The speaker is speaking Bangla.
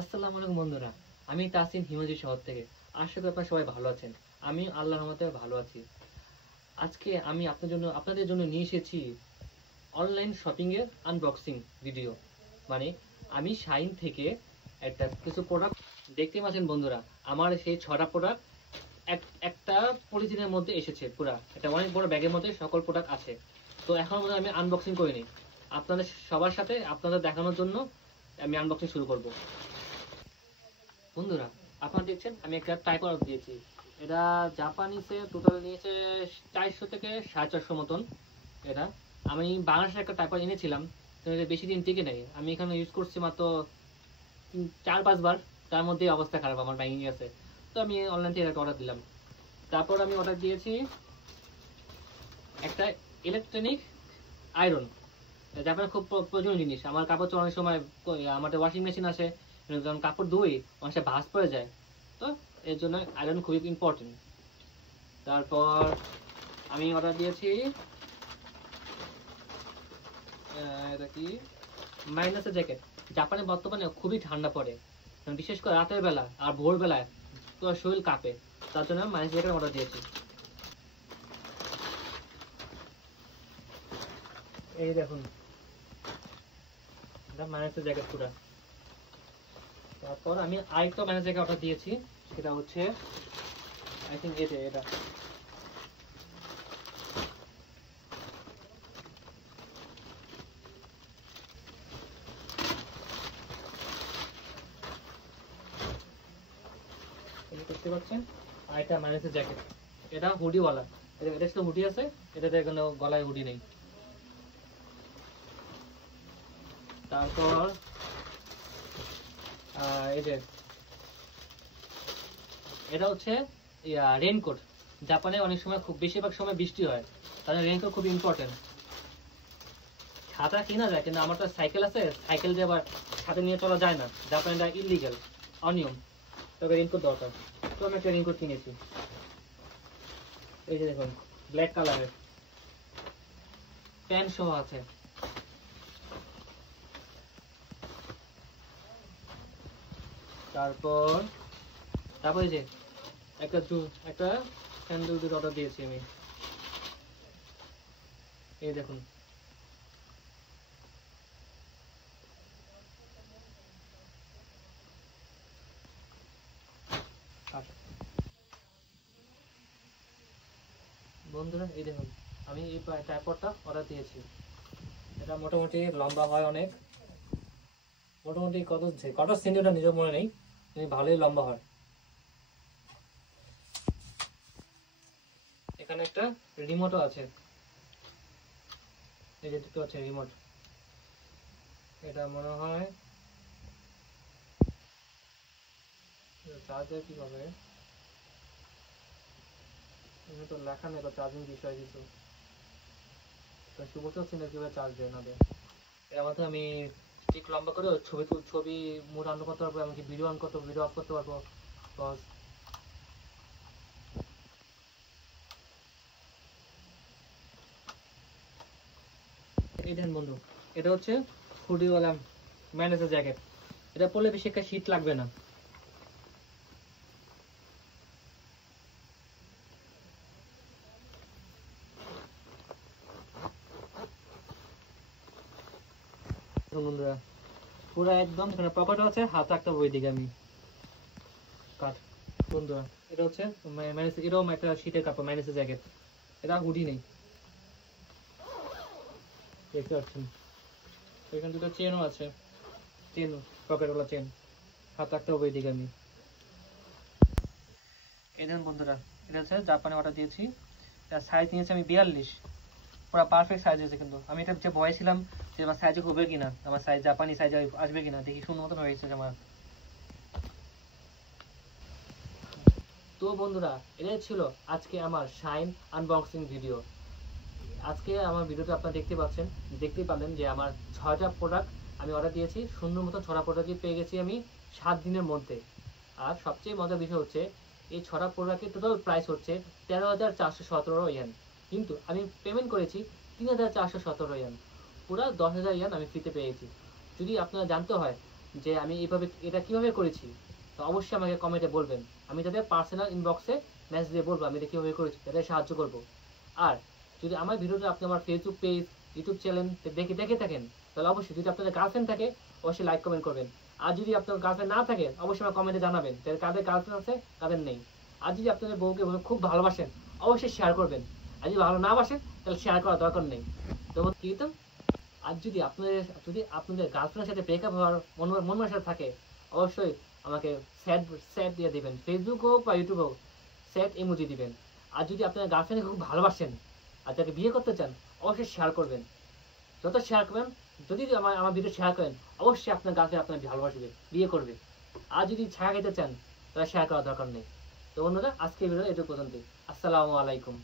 আসসালামু আলাইকুম বন্ধুরা, আমি তাসিন হিমাজি শহর থেকে। আশা করি আপনারা সবাই ভালো আছেন। আমি আল্লাহর রহমতে ভালো আছি। আজকে আমি আপনাদের জন্য নিয়ে এসেছি অনলাইন শপিং এর আনবক্সিং ভিডিও। মানে আমি শাইন থেকে কিছু প্রোডাক্ট দেখতে পাচ্ছেন বন্ধুরা। আমার সেই 6টা প্রোডাক্ট একটা পলিথিনের মধ্যে এসেছে। পুরা একটা অনেক বড় ব্যাগের মধ্যে সকল প্রোডাক্ট আছে। তো এখন পর্যন্ত আমি আনবক্সিং করিনি। আপনাদের সবার সাথে আপনাদের দেখানোর জন্য আমি আনবক্সিং শুরু করব। বন্ধুরা, আপনারা দেখছেন আমি একটা টাইপার দিয়েছি। এটা জাপানিসে টোটাল নিয়েছে 400 থেকে 450 মতন। এটা আমি বাংলাদেশের একটা টাইপার এনেছিলাম, তো এটা বেশি দিন টিকে নেই। আমি এখানে ইউজ করছি মাত্র 4-5 বার। তার মধ্যে অবস্থা খারাপ, আমার ভেঙে গেছে। তো আমি অনলাইন থেকে একটা অর্ডার দিলাম। তারপর আমি অর্ডার দিয়েছি একটা ইলেকট্রনিক আয়রন। জাপানের খুব প্রয়োজনীয় জিনিস। আমার কাপড় চোপড় সময় আমাদের ওয়াশিং মেশিন আছে, যখন কাপড় ধুই অনেক সময় ভাঁজ পড়ে যায়। তো এর জন্য আয়রন খুবই ইম্পর্টেন্ট। তারপর আমি অর্ডার দিয়েছি এটা কি মাইনাসের জ্যাকেট। জাপানে বর্তমানে খুবই ঠান্ডা পড়ে, বিশেষ করে রাতের বেলা আর ভোরবেলায় তো শরীর কাঁপে। তার জন্য মাইনাস জ্যাকেট অর্ডার দিয়েছি। এই দেখুন, এটা মাইনাসের জ্যাকেট পুরা। তারপর আমি আরেকটা মাইনাস জ্যাকেট অর্ডার দিয়েছি, সেটা হচ্ছে আই থিঙ্ক এটা দেখতে পাচ্ছেন। আর এটা মাইনাসের জ্যাকেট, এটা হুডিওয়ালা। এটা শুধু হুডি আছে, এটাতে কোনো গলায় হুডি নেই। তারপর এই যে এটা হচ্ছে রেইনকোট। জাপানে অনেক সময় খুব বেশিরভাগ সময় বৃষ্টি হয়, তাহলে রেইনকোট খুব ইম্পর্টেন্ট। ছাতা কিনা যায়, কিন্তু আমার তো সাইকেল আছে, সাইকেল দিয়ে আবার ছাতা নিয়ে চলা যায় না, জাপানে এটা ইলিগাল, অনিয়ম। তবে রেইনকোট দরকার, তো আমি একটা রেইনকোট কিনেছি। এই যে দেখুন, ব্ল্যাক কালারের, প্যান্ট সহ আছে। তারপর তারপরে যে একটা স্যান্ডেল জুতো অর্ডার দিয়েছি আমি। এই দেখুন, বন্ধুরা এই দেখুন, আমি এই ট্রাইপডটা অর্ডার দিয়েছি। এটা মোটামুটি লম্বা হয় অনেক, মোটামুটি কত সেন্টিমিটার নিজের মনে নেই, কিন্তু ভালোই লম্বা হয়। এখানে একটা রিমোটও আছে, এই যে দুটো আছে রিমোট। এটা মনে হয় চার্জার কি হবে, এখানে তো লেখা নেই চার্জিং বিষয় কিছু, বুঝতে পারছি না কিভাবে চার্জ দেয় না দেয়। এর মধ্যে আমি স্টিক লম্বা করে ছবি মুড অন করতে পারবো, এমনকি ভিডিও অন করতে ভিডিও অফ করতে পারবো। এই দেখেন বন্ধু, এটা হচ্ছে হুডিওয়ালা ম্যানেজার জ্যাকেট। এটা পরলে বেশি একটা শীত লাগবে না। বন্ধুরা পুরো একদম এখানে পকেট আছে, হাত রাখতে হবে ওইদিকে আমি কাট। বন্ধুরা এটা হচ্ছে এরকম একটা শীতের কাপড় ম্যানেজার জ্যাকেট। এটা হুডি নেই, দেখতে পাচ্ছেন। এখানে দুটো চেনও আছে, চেন, পকেটওয়ালা চেন, হাত রাখতে হবে ওইদিকে আমি। এই দেখুন বন্ধুরা, এটা হচ্ছে জাপানে অর্ডার দিয়েছি। সাইজ নিয়েছি আমি 42, পুরো পারফেক্ট সাইজ আছে। কিন্তু আমি এটা যে ভয় ছিলাম যে আমার সাইজে হবে কিনা, আমার সাইজ জাপানি সাইজ আসবে কিনা, দেখি সুন্দর মতন হয়েছে আমার। তো বন্ধুরা, এটাই ছিল আজকে আমার শাইন আনবক্সিং ভিডিও। আজকে আমার ভিডিওতে আপনারা দেখতেই পাবেন যে আমার 6টা প্রোডাক্ট আমি অর্ডার দিয়েছি। সুন্দর মতো 6টা প্রোডাক্টই পেয়ে গেছি আমি 7 দিনের মধ্যে। আর সবচেয়ে মজার বিষয় হচ্ছে এই 6টা প্রোডাক্টের টোটাল প্রাইস হচ্ছে 13,417 ইয়েন, কিন্তু আমি পেমেন্ট করেছি 3,417 ইয়েন। পুরো 10,000 ইয়েন আমি ফ্রিতে পেয়েছি। যদি আপনারা জানতে হয় যে আমি এইভাবে এটা কিভাবে করেছি, তো অবশ্যই আমাকে কমেন্টে বলবেন। আমি তাদের পার্সোনাল ইনবক্সে মেসেজ দিয়ে বলবো আমি এটা কীভাবে করেছি, তাদের সাহায্য করব। আর যদি আমার ভিডিওটা আপনি আমার ফেসবুক পেজ, ইউটিউব চ্যানেল দেখে থাকেন, তাহলে অবশ্যই, যদি আপনাদের গার্লফ্রেন্ড থাকে অবশ্যই লাইক কমেন্ট করবেন। আর যদি আপনার গার্লফ্রেন্ড না থাকে অবশ্যই আমার কমেন্টে জানাবেন তাদের কাদের গার্লফ্রেন্ড আছে কাদের নেই। আর যদি আপনাদের বউকে খুব ভালোবাসেন অবশ্যই শেয়ার করবেন। আর যদি ভালো না বাসেন তাহলে শেয়ার করার দরকার নেই। তো কি তো, আর যদি আপনাদের গার্লফ্রেন্ডের সাথে ব্রেকআপ হওয়ার মন মানসিকতা থাকে অবশ্যই আমাকে স্যাড স্যাড দিয়ে দিবেন, ফেসবুক হোক বা ইউটিউব হোক, স্যাড ইমোজি দিবেন। আর যদি আপনার গার্লফ্রেন্ডকে খুব ভালোবাসেন আর তাকে বিয়ে করতে চান অবশ্যই শেয়ার করবেন। যত শেয়ার করবেন, যদি আমার ভিডিও শেয়ার করেন অবশ্যই আপনার গার্লফ্রেন্ড আপনার ভালোবাসবে, বিয়ে করবে। আর যদি ছায়া খেতে চান তাহলে শেয়ার করার দরকার নেই। তো বন্ধুরা, আজকে ভিডিও এটুকু পর্যন্ত। আসসালামু আলাইকুম।